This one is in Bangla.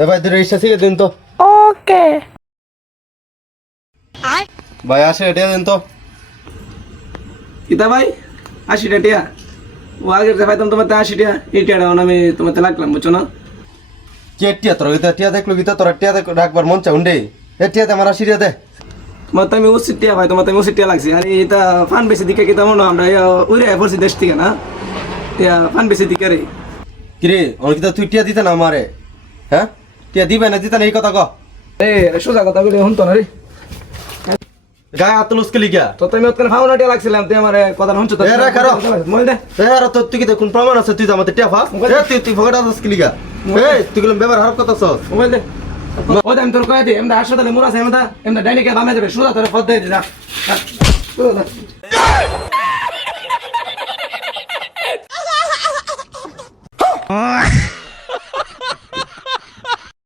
এ ভাই দুটো রিক্সা শিখে দিন তো। ওকে। ভাই 80 টাকা দিন তো। কিতা ভাই 80 টিয়া? ও আগের যে পাইতাম তোমার 80 টিয়া, এই টিয়াটা আমি তোমার লাগলাম, বুঝছো না? কে টিয়া তোর টিয়া দেখলো গীতা তোর টিয়া রাখবার মন চাও উন্ডে। এ টিয়াতে আমার 80 টাকা দে। তোমার তো আমি উচিত টিয়া ভাই, তোমার তো আমি উচিত টিয়া লাগছি। আর এটা ফান বেশি দিকে কিতা মনে হয় আমরা উড়ে পড়ছি দেশ থেকে না, ফান বেশি দিকে রে। কিরে ওর গীতা তুই টিয়া দিতে না আমারে? হ্যাঁ টিয়া দিবে না দিতে না এই কথা ক। সোজা কথা বলে শুনতো না রে। গায়ে হাত লুসকে লিগা। তো তুমি ওখানে ফাউনা টিয়া লাগছিলাম, তুই আমার কথা শুনছো তো? এ রাখ রাখ। মোবাইল দে। এ আর তোর তুই কি কোন প্রমাণ আছে তুই আমাদের টিয়া ফা? এ তুই ফগড়া লুসকে লিগা। এই তুই গুলো ব্যবহার হার কথা সস। মোবাইল দে। ও আমি তোর কয়ে দিই, এমদা হাসপাতালে মোর আছে, এমদা ডাইনিকে বামে যাবে, সোজা তোর পথ দিয়ে যা।